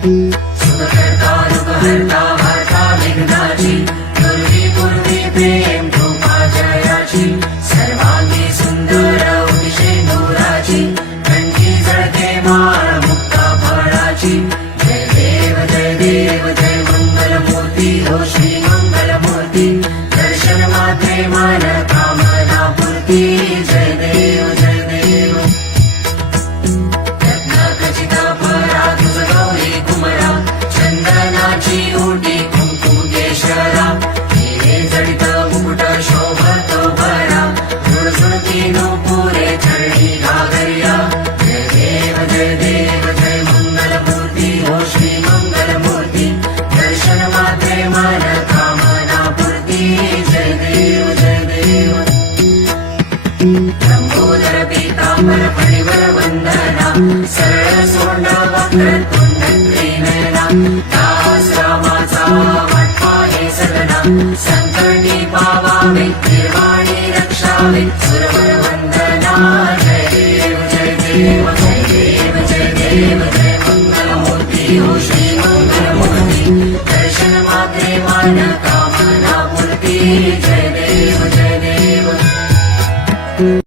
सुखकर्ता रूपहर्ता हर्ता विघ्नाची दुर्वी पूर्वी प्रेम कृपा जयाची सर्वांगी सुंदर उदिशे नूराची कंठी जळते माळ मुक्ता फळाची जय देव जय मंगलमूर्ती हो श्री मंगलमूर्ती दर्शन मात्रे मान कामना पूर्ती जय देव रत्नखचिता परा तुझ गौरी कुमरा चंदनाची ओटी कुंकुम केशरा हिरे जडित मुकुट शोभतो भरा झुळझुळती नूपुरे चरणी घागरिया जय देव जय मंगलमूर्ती हो श्री मंगलमूर्ती दर्शन मात्रे मन कामना पूर्ती जय देव लंबोदर पीतांबर फणिवर वंदना सरळ सोंड वक्रतुंड त्रिनयना दास रामाचा वाटपा हे सदना संकटी पावावे निर्वाणी रक्षावे सुरवर वंदना जय देव